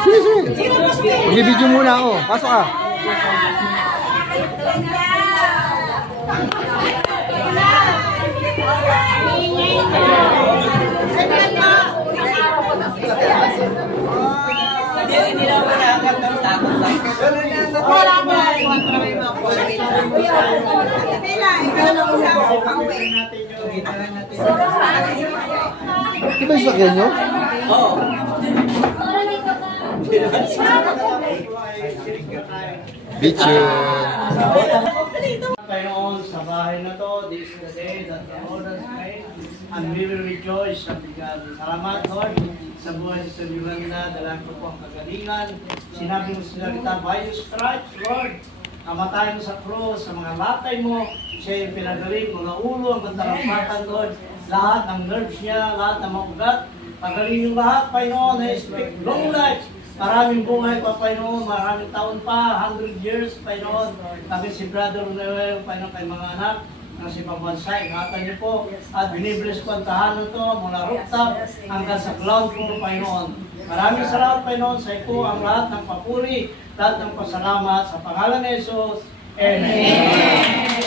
Sige. Mag-video muna ako. Pasok ka. Hindi lang manakat ng takot lang. Wala mo lang. Ito ba yung sakyan nyo? Oo. Picture. Panginoon, sa bahay na to, this is the day that the Lord has made, and we will rejoice and be glad. Salamat, Lord, sa buhay sa Yolanda, dalang ko po ang kagalingan. Sinabi mo sila kita, by your stripes, Lord, namatay mo sa cross, sa mga latay mo, siya yung pinagaling, mga ulo, ang katarampatan, Lord, lahat ng nerves niya, lahat ng mga ugat, pagaling yung lahat, Panginoon, I speak long life. Maraming buhay pa, Panginoon, maraming taon pa, 100 years, Panginoon. Kami si Brother Noel, Panginoon, kay mga anak, na si Pambansay, ingatan niyo po, at binibless ko ang tahanan to, mula rooftop hanggang sa ground floor, Panginoon. Maraming salamat, Panginoon, sa iyo ang lahat ng papuri, lahat ng pasalamat, sa pangalan ni Jesus. Amen.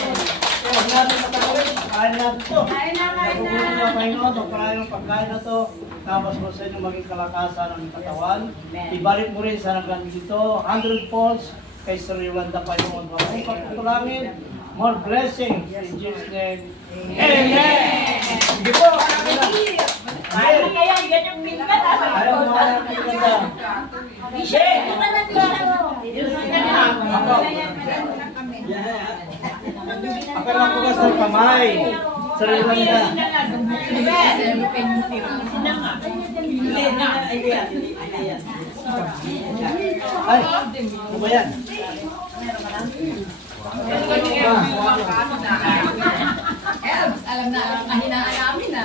Huwag natin matawin, pagkain natin ito. Nabubunin na, Panginoon, pagkain ng pagkain na ito. Tapos mo sa inyo maging kalakasan ng katawan. Ibalik mo rin sa hanggang dito. 100 folds kay Sir Yolanda, Panginoon. Huwag pagpapalangin. More blessings in Jesus' name. Amen! Sige po! Ayaw na yan, yan yung mingat. Ayaw mo ayaw ang Yolanda. Ako lang po sa kamay. Sir Yolanda. Ay, ano ba yan? Alam na, kahinaan namin na.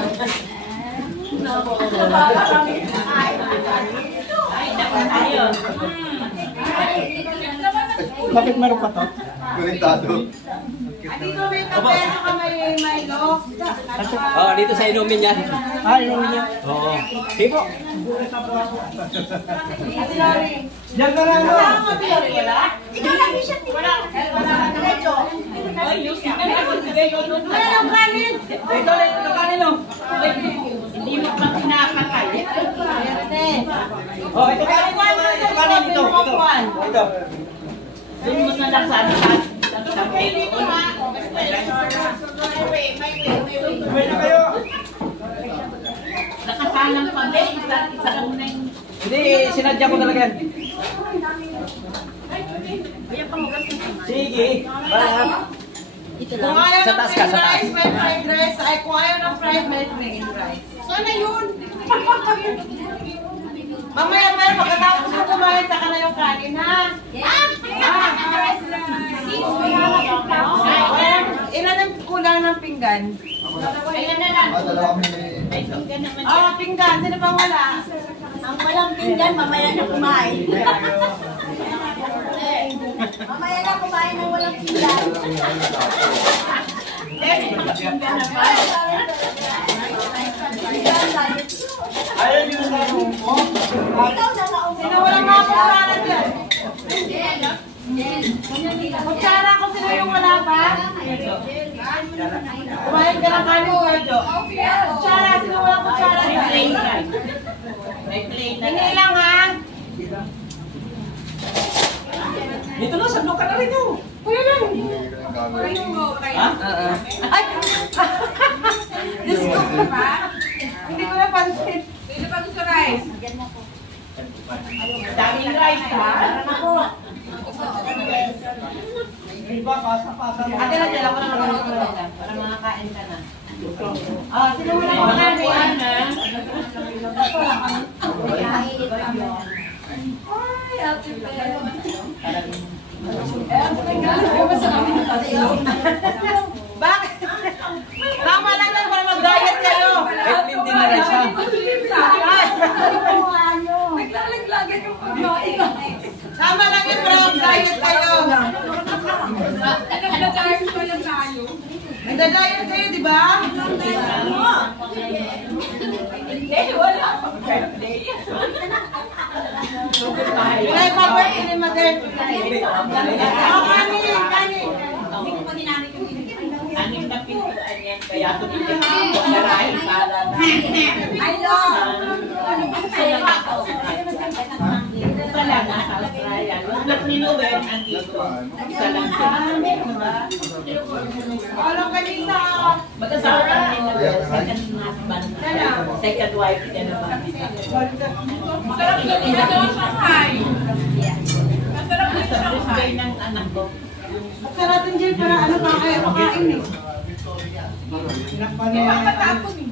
Bakit meron pa to? Konektado. Dito may kape, saka may Milo. Oo, dito sa inumin yan. Inumin niya? Oo. Sige po. Diyan ka lang, no? Ikaw lang yung siya. Wala. Diretso. Wala lang kanin. Ito kanin mo. Hindi mo pa pinakakay. Oh, ito kanin mo. Ito kanin ito. Ito. Doon mo na lang sa ano. Dito ha. Sabay na kayo. Nakasalang pa ba? Isa lang na yung... Hindi, sinadya ko talaga yan. Sige. Kung ayaw Sa ng taas ka, sa taas. fried rice, may fried rice. Ay, kung ayaw ng fried, may plain rice. Sana yun. Mamaya pa, pagkatapos mo kumain, saka na yung kanin, ha? Ilan ang kulang ng pinggan? Ayan na lang. May pinggan naman. Pinggan. Sino bang wala? Ang walang pinggan, mamaya na kumain. Mamaya na kumain ng walang pinggan. Ayaw niyo na mo. Sino walang mga kutsara dyan? Kutsara ko, sino yung wala pa? Kumain ka ng kanin ko, Jo. Kutsara, sino walang kutsara dyan? Hindi lang, ha? Dito na, sandok ka na rin mo. Kuya lang. Ha? Ay! Diyos ko pa. Hindi ko napansin. Hindi pa gusto rice. Daming rice, ha? Iba, pasa-pasa. Ate lang, dala ko lang naman para makakain ka na. Sino mo lang makakain na? Ay, ate Bel. Bakit? Tama lang lang para mag-diet kayo. Wait, din na rin siya. Naglalaglagan yung pagkain. Tama lang yun para mag-diet kayo. Nagda-diet ko lang tayo. Nagda-diet kayo, di ba? Hindi, wala. Noel, andito. Isa lang siya. Walang kanina. Magkasama kami ng second husband. Second wife ka naman. Masarap yung ginagawa sa Shanghai. Masarap yung Sa Shanghai. birthday ng anak ko. Masarap yung Jill para ano pa kayo makain eh. Tinakpan Hindi niya. pa matapon eh.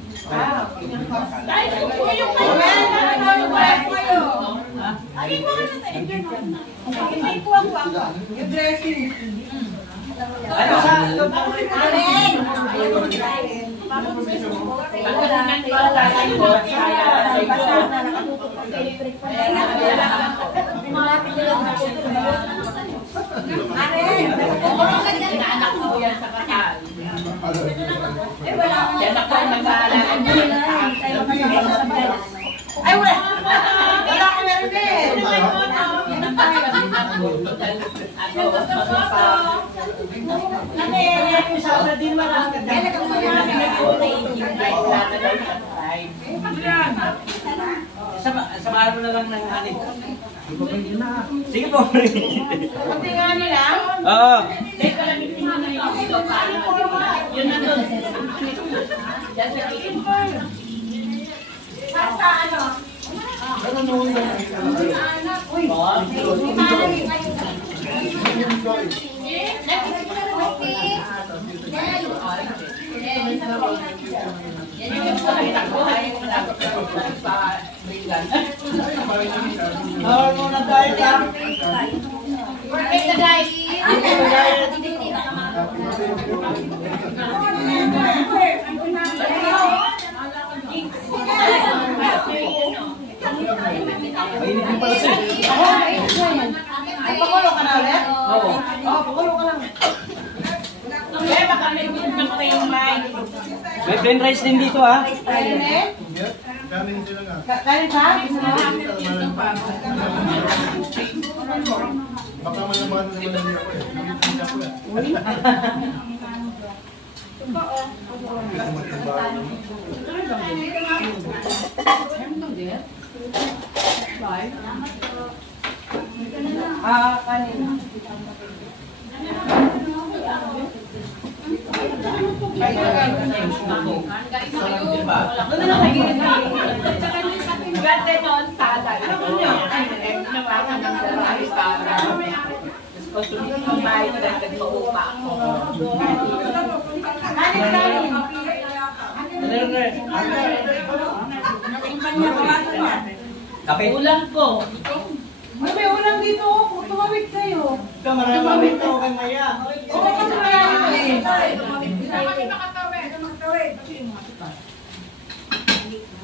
Dahil kung po yung kayo. Kayo. Ay, mo ka na tayo. Hindi po ako. Yung dressing. Ano sa? Alin! Pagkasinan ko ang tatay ko, kaya Basta na nakatutok ko sa electric pa. inaanak ko yan sa kasal. Yan ako ang nag-aalala niya sa akin. Ay, wala! Wala ka meron din! Sa din marami. Samahan mo na lang ng hanip. Sige po. Pati nga nila. Oo. Yun na doon. Sa ano? Bawal muna tayo ka. Perfect na guys. Mainit yung pala siya. Ay, pakulo ka na ulit? Oo. Oo, pakulo ka lang. Kaya baka may yung line. May plain rice din dito ha. Kanin eh? Kanin pa? Baka malaman naman niya ako eh. Kanin. Ganda noon, salad. Nawakan ng dalawang salad. Tapos sulit ng bahay ko dahil nag-uupa ako. Kanin. Kape. Ulam ko. Ay, may ulam dito. Tumawid kayo. Marami ito kay Maya. Oo, kasi kaya ito eh.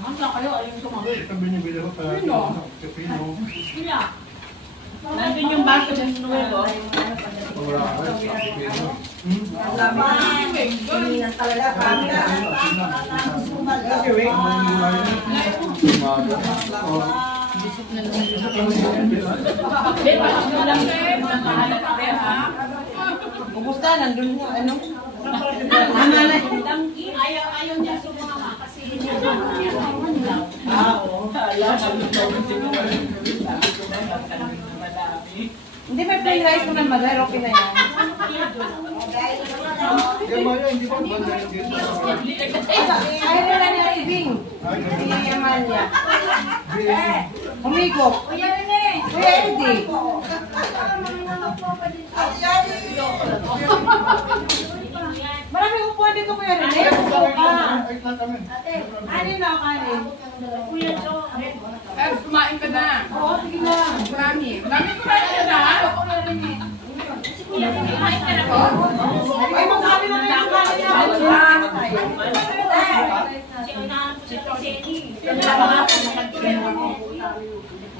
Ito binibili ko para sa Pino. Nandun yung baso ng nuelo. Wala ka rin sa Pino. Talaga kami na. Kumusta? Nandun mo, ano? Ayaw niya sumama kasi hindi niya Oo. Hindi, may plain rice naman, mother. Okay na yan. Kaya Maya, hindi ba banda yung dito? Ayaw na niya ibing. Si Amalia. Humigo. Kuya Eddie. Maraming upuan dito, Kuya Rene. Upo ka. Ay, kami. Ano na kanin? Kumain ka na. Oo, sige na. Marami. Marami kumain ka na. Ay, magsabi na kayo sa kanin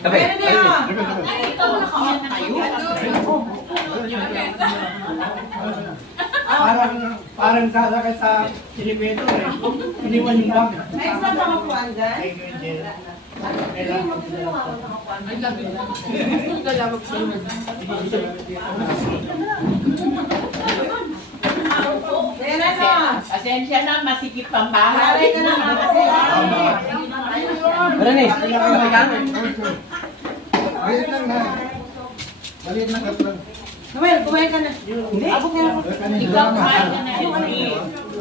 Kape. Kuya Rene, ah. Parang sasakay sa Sinipeto eh. Iniwan yung bag. May isa pa mapuan dyan? Ay, Angel. Kuya Rene, ah. Pasensya na, masikip ang Maray bahay. ka na nga kasi. Rene, kape ka? Wait lang na. Maliit na cut lang. Noel, kumain ka na. Hindi. Abog na lang. Ikaw kumain ka na.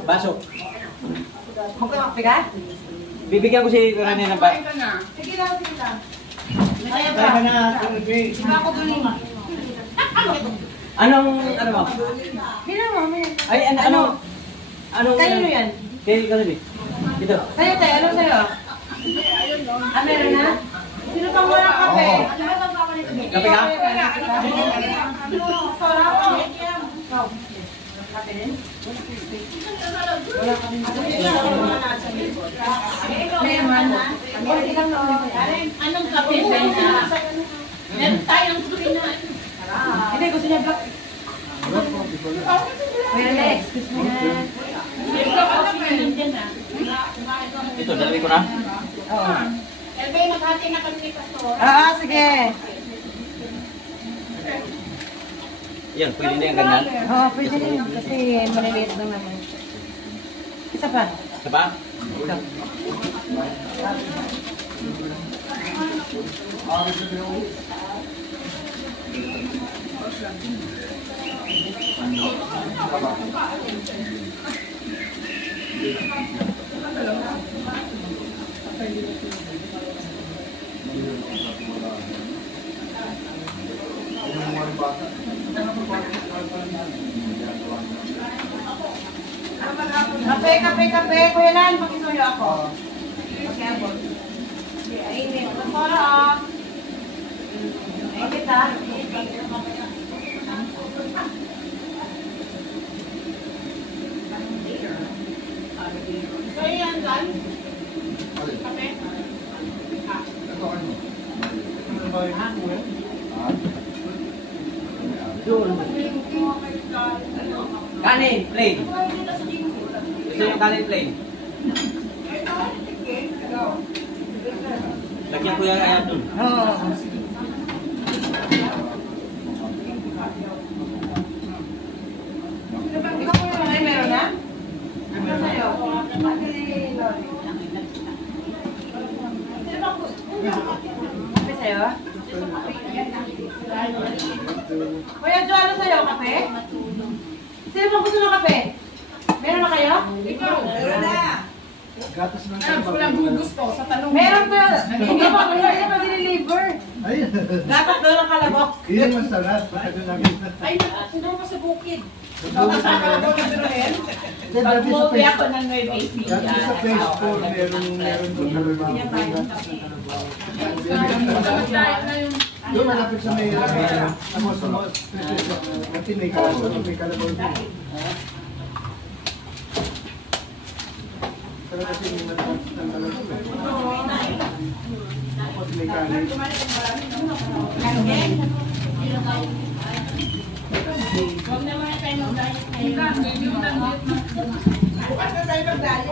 Baso. Magkakape ka? Bibigyan ko si Rene ng Kumain ka na. Sige lang, sige lang. Kaya ka na, Tuloy. Diba ako dun yung... Ano mo? Bila mo, may... Ay, ano? Kanino yan? Kay Kalibi. Dito. Sa'yo, tayo. Ano sa'yo? Ah, meron na? Sino pang walang kape? Kape ka? Soda ako. Kape din? Wala kami. Lemon. Konti lang no. Anong kape ba na? Meron tayong kape na. Hindi, gusto niya black. Meron na, excuse me na. Ito, dalawi ko na. Oo. Elbay, maghati na kami ni Pastor. Sige. Yan, pwede na yung ganyan. Oo, pwede rin. Kasi maliliit lang naman. Isa pa. Isa pa? Ito. Kape. Kuya Lan, pakisuyo ako. Okay, ako. Ayun, ito po lang. Ayun kita. Kaya yan, Dan? Kape? Ito ano? Ano ba yung Kanin, plain. Gusto yung kanin, plain. Lagyan ko yan ayan dun. Oo. Ikaw po yung meron na? Ano sa'yo? Kape sa'yo? Kuya Jo, ano sa'yo? Kape? Sino bang gusto ng kape? Meron na kayo? Ikaw. gatas ng Walang gusto sa tanong. Meron pa. Hindi pa, hindi pa diniliver. Ay, Gatas doon ang kalabok. iyan masarap. Bakit yung nakita? Ay, sino pa sa bukid? Dati sa Pag-movie face, ako ng may baby. dati sa face ko, meron doon na mga gatas ng kalabaw. Doon malapit sa may amos. Kasi may kalabaw din. Pero kasi may malapit ng kalabaw. Tapos may kanin. Huwag naman na tayo mag-diet ngayon. Bukas na tayo mag-dali.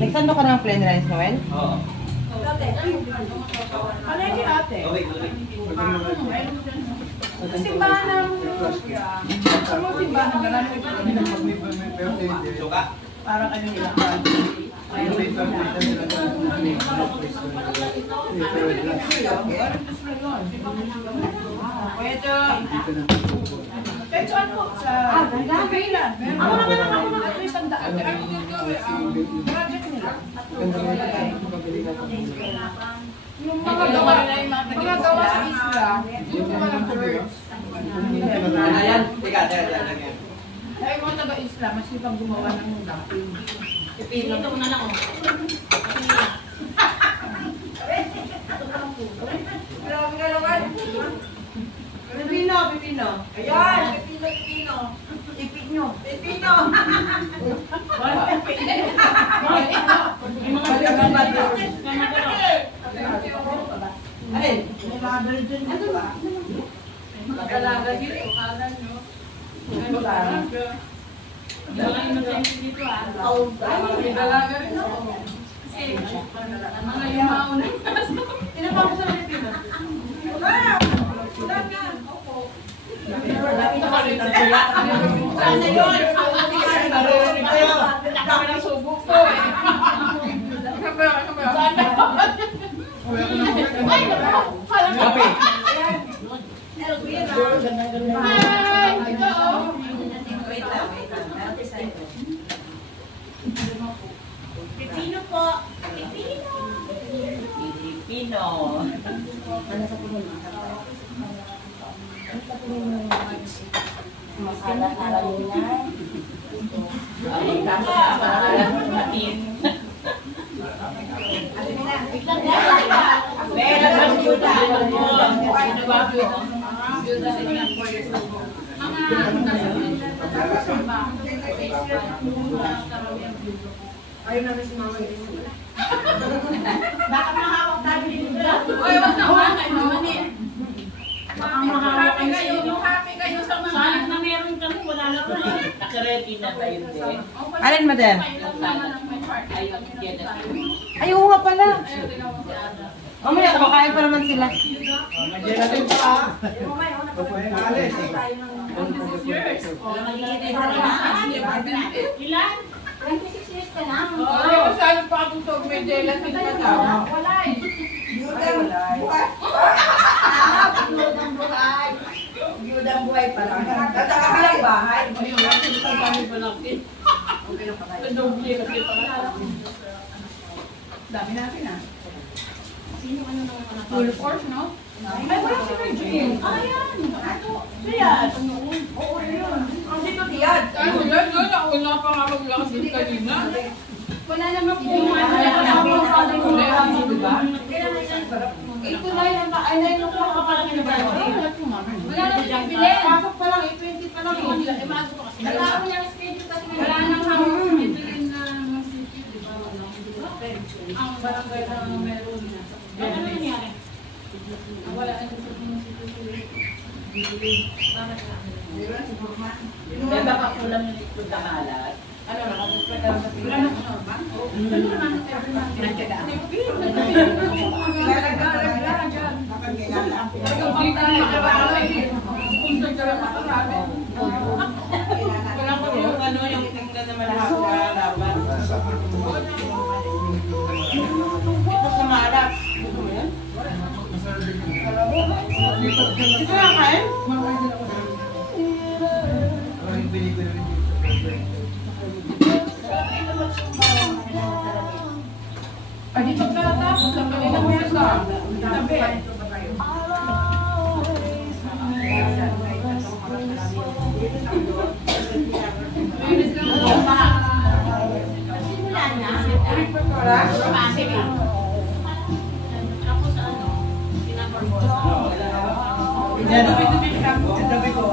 Nagsando ka ng plain rice, Noel? Oo. Ano yung ate? Okay. Simbahan ng... Ano simbahan ng gano'n? Suka. Parang ano nila? Pwede. Pwede ano sa... Kailan? Ako naman ako isang daan. Project nila. Yung mga gawa sa isla, yung mga birds. Ayan, teka. Ay, mga taga-isla, masipag gumawa ng dumpling. Ito mo na lang. Grabe ka naman. Pipino. Ayan, pipino. Pipino. Alin? May mother dyan. Ano ba? Magalaga yun, ukalan nyo. Ano ba? May dalaga rin ako. Kasi, mga yumao na. Sino ba gusto ng pipino? Wala nga. Opo. Sana yun. naririnig kayo. Kami ng subo ko eh. Kape. Pipino po. Pipino. Filipino. Masala-ala nila. Ay, tapos na matin. Meron ang yuda. Ano ba po? Ayaw namin si Mama Elisa. Bakit mahawak tayo dito? Oy, wag na wag kay mama ni. Happy Happy kayo sa mga. Sanit na meron kami, wala na rin. Nakaready na tayo din. Alin, madam? Ayun, yan na. Ay, oo nga pala. Mamaya, kumakain pa naman sila. Nandiyan natin pa. Alis. Ilan? 26 years ka na. Ay, masyado pa akong sa medela sa kata. Wala eh. Biyudang buhay pa lang. Tatakabilang bahay. Doble kasi pala. Dami natin ah. Full force, no? Ay, wala si Virgin. Ayan. Kaya, Oo, yun. Ang dito tiyad. Ay, wala pa nga maglakas din kanina. Wala naman po. Ito na yung ay na yung kapag kinabati. Wala na siyang bilhin. Pasok pa lang, 20 pa lang. Wala ko niyang schedule kasi Wala nang hawak din na masipid, di ba? Ang barangay na meron na. ano nangyari? Wala na sa May baka kulang yung likod na malat. ano na, wala na ko ba? Ano naman Wala ko yung ano, yung tingnan na malahap na laban. Ito sa malat. Gusto mo yan? Ito lang kain? Ay, di pagkatapos sa kanilang mesa. Tabi. Yan. Ang dami ko.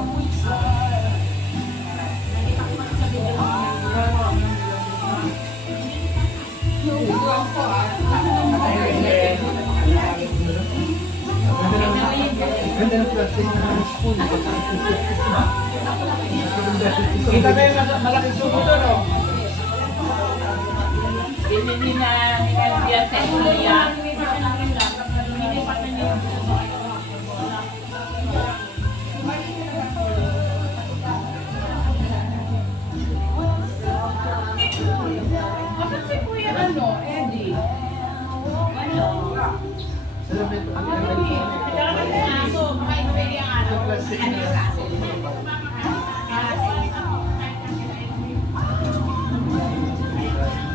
Ganda ng plastic na spoon. Kita ba yung malaking subo doon, no? Hindi na niya sa Emilia. Asan si Kuya ano, Eddie? Plastic na.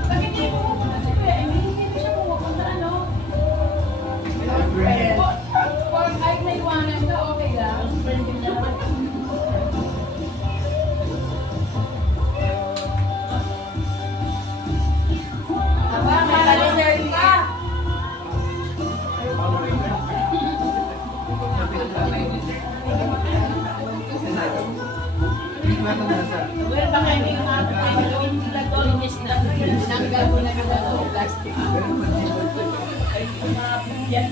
Bakit hindi mo pupunta si Kuya Emily? Hindi siya pupunta ano? Pag ay naiwanan ka, okay lang. Aba, may kalisern ka. Well, baka hindi yung hapon ay gawin sila to, linis na. Nanggal ko na yung plastic. Ay, yan.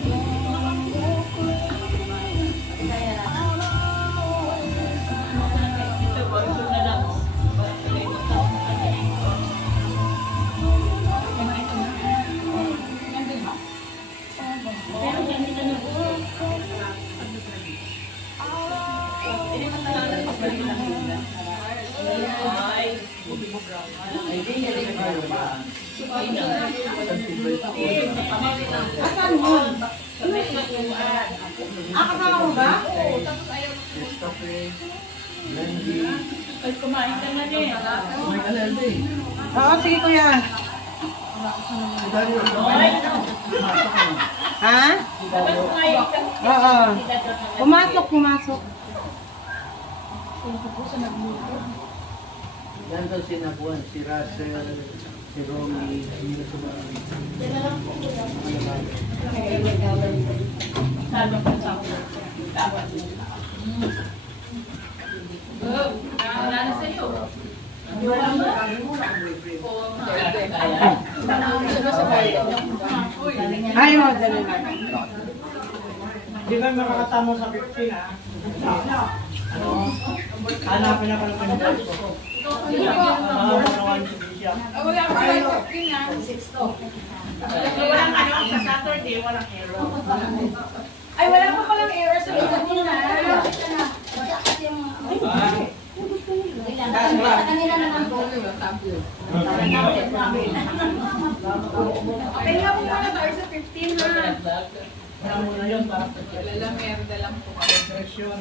Ito, ito na lang. Pero hindi na nag-uwi. Hindi man talaga nagpapalito lang yun. Asan mo? Kasama mo ba? Ay, kumain ka na din. Oo, sige kuya. Ha? Oo. Pumasok. Yan daw si Nabuan, si Russell, si Romy, Wala na sa'yo. Ay, mo, dali na. Di ba makakatamo sa 15 ha? Hanapin na ka ng kandidat ko. Wala pa kayo na. Walang ano, sa Saturday, walang error. Ay, wala pa palang error sa likod mo na. Okay nga po muna tayo sa 15 ha. Wala mo na yun ba? Wala meron na lang po. Depression.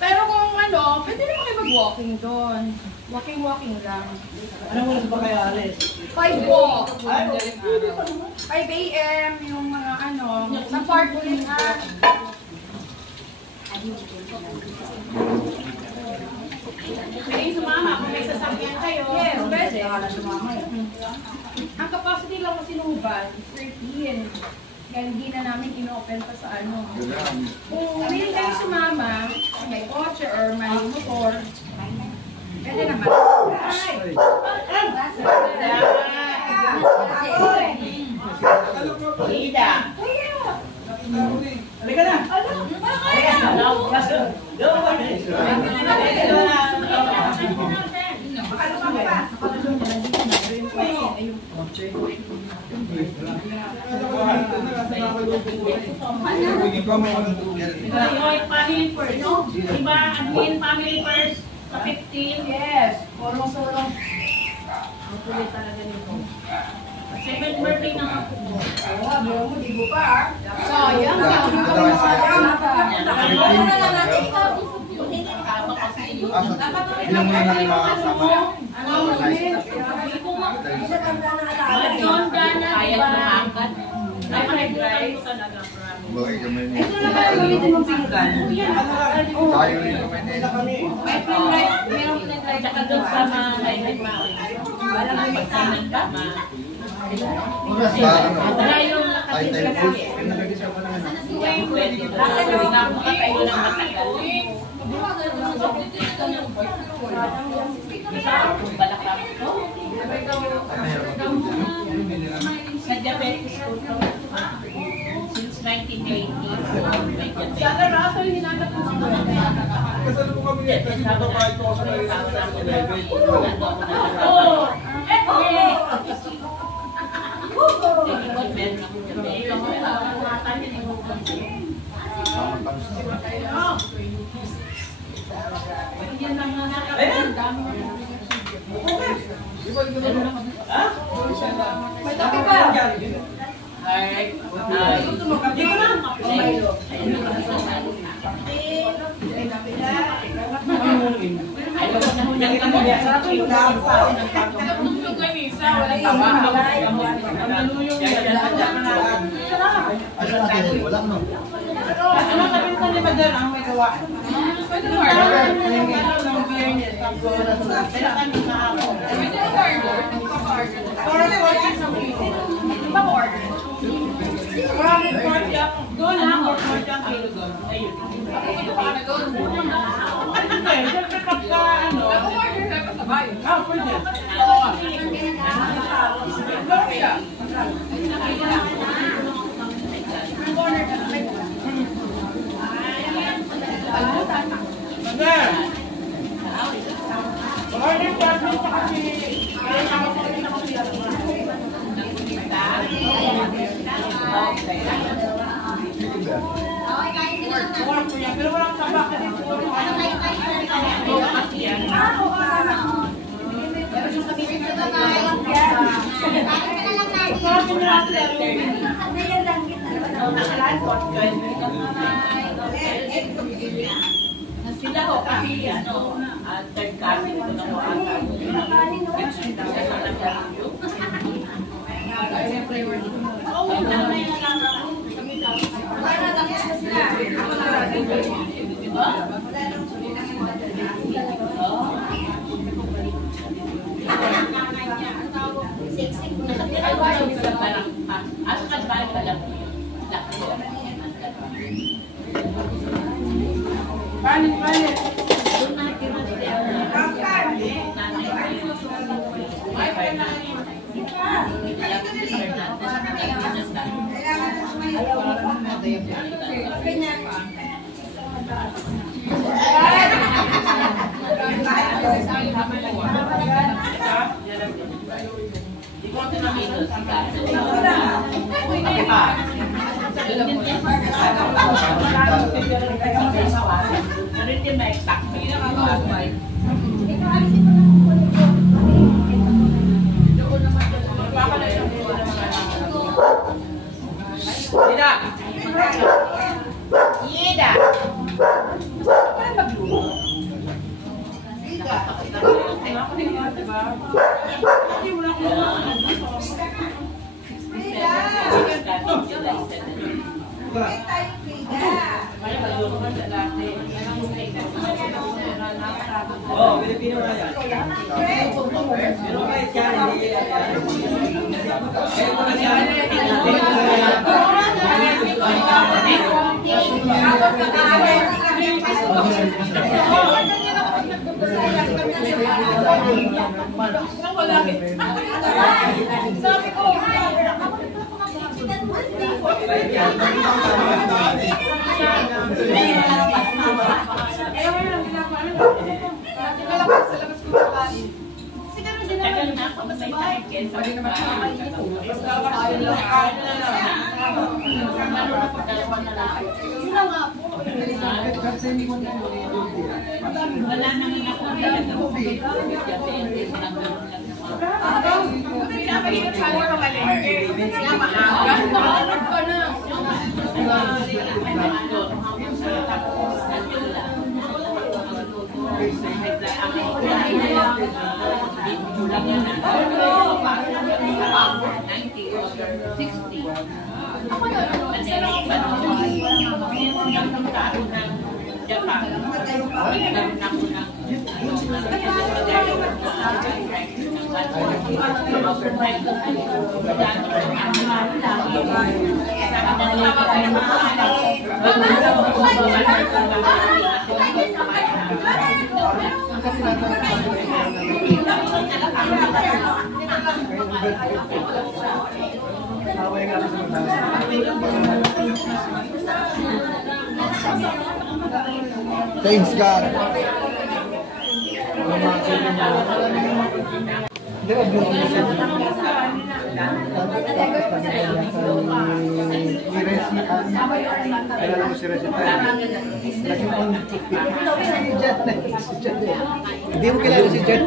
Pero kung ano, pwede naman kayo mag-walking doon. Walking lang. Ano mo ba kaya alis? 5 walk. Ay, 5 a.m. yung mga ano, sa park ulit ha. Pwede sumama kung may sasakyan kayo. Yes, pwede. Ang capacity lang kasi ng van is 13. Kaya hindi na namin in-open pa sa ano. Kung willing kayo sumama, may kotse or may motor, pwede naman. Ay! Ida. halika na! Joint family first. Diba, admin family first sa 15. Yes, purong-purong. Ang kulit talaga nito. 7th birthday ng ako ko. Mo, di mo pa ah. Sayang. Sayang. Ilang muna natin makakasama. John Dana, diba? Ay, nag-drive talaga. Bagay kami ni. Ito na ba ulitin mong pinggan? Tayo rin kami ni. May pin-drive, mayroong pin-drive. Tsaka doon sa mga kailangan. Walang pagkanan ka. Sa ano? Wala yung Ay, nakatid tayo ka food. pwede. Kasi hindi na ako kayo ng matagal. Balakang to. Sa diabetes ko to. Since 1980. Sa Raso, hinanap ko sa Kasal po kami Yes, kasi sabi babae ko sa Oh! Meron ako yan lang nga nakapagod. Dami na May topic ba? Alright. Di ko lang kapag. Asa natin? Wala no. Ano sabi ko ni Madal ang may gawa? Pwede mo order. Ng fairness. Pero kami kahapon. Pwede mo order. Order mo lang sa meeting. Di ba mo order? Maraming party ako. Doon lang. Party ang kilo doon. Ayun. Ito pa na doon. Hindi. Siyempre pagka ano. Order ka pa sa bayo. Ah, pwede. Lord siya. Order ka na. Order ka na sa kasi. Kaya nakapagin ako siya. Pero walang sabak kasi puro ano Sila ko kasi third cousin ko na ko ata. Thanks God. Hindi, ablo ko siya. Kailan mo si Regina? Hindi mo kilala si Jet.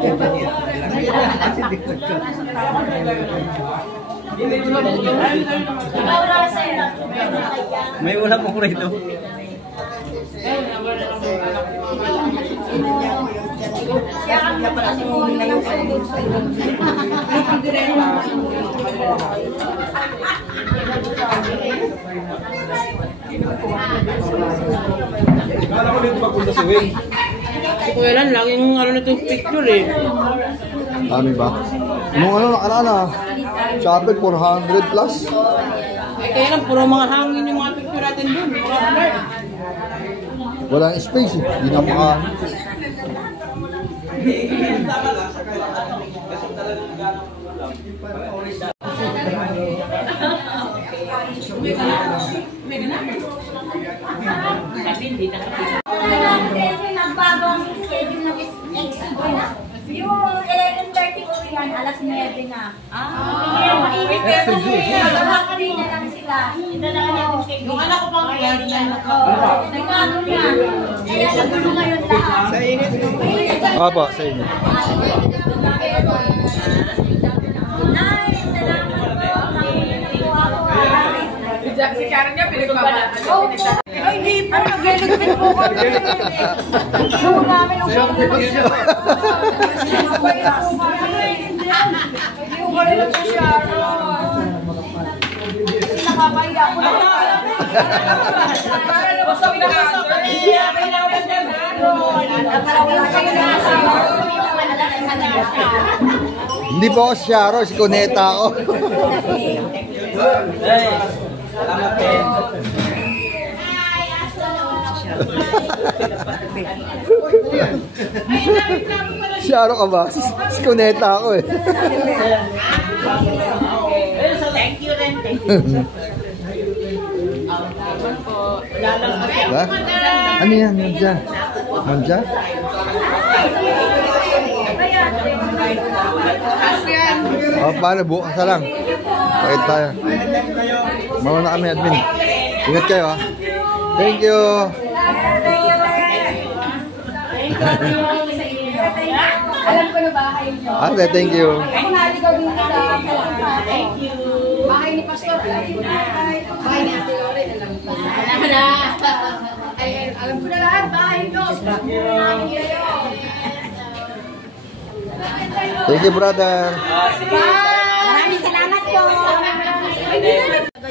May ulam ako rito. Kala ko dito magpunta si Wing. Kuya Lan, laging ano na itong picture eh. Ano ba? Nung ano nakaraan ah, Shopee 400 plus. Eh kaya lang, puro mga hangin yung mga picture natin dun. Mga blur. Walang space eh. Hindi na maka... Nagbagong schedule ng exit na. Yung 11:30 ko yan, alas 9 na. Nagawa kanina lang sila. Yung anak ko pang kaya na Nagbago na. Kaya nagulo ngayon lahat. Sa init. Opo, sa init. Nay, salamat po. kutsara niya, pinagbabalaan. Ay, hindi po. Nagleligpit po kami. Gusto namin yung Siyempre, siya. Hindi ko rin lang si Sharon. Kasi nakakahiya ko na. Para naman sa pinakasok. Kailangan niya na. Wala siya yung nasa. Hindi po ako si Sharon, si Cuneta ako. Sharon ka ba? Si Cuneta ako eh. Thank you rin. Thank you. Diba? Ano yan? Manja? Manja? Oh, paano? Bukas na lang. Pakit tayo. Mauna kami, admin. Ingat kayo, ha? Thank you. Alam ko na bahay niyo. Ate, thank you. Ako naligaw din kita. Thank you. Bahay ni Pastor. Alam ko na. Bahay ni Ate Lore. Alam ko na. Alam ko na lahat. Bahay niyo. Thank you, brother. Maraming salamat po.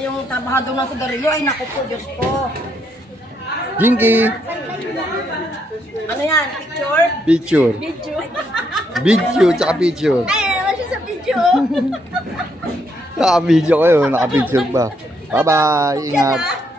Yung trabahador ng sigarilyo ay naku po, Diyos po. Jinky. Ano yan? Picture? Picture. Picture. Video, tsaka picture. Ay, naman siya sa picture. Naka-video kayo, naka-picture pa. Bye-bye. Ingat.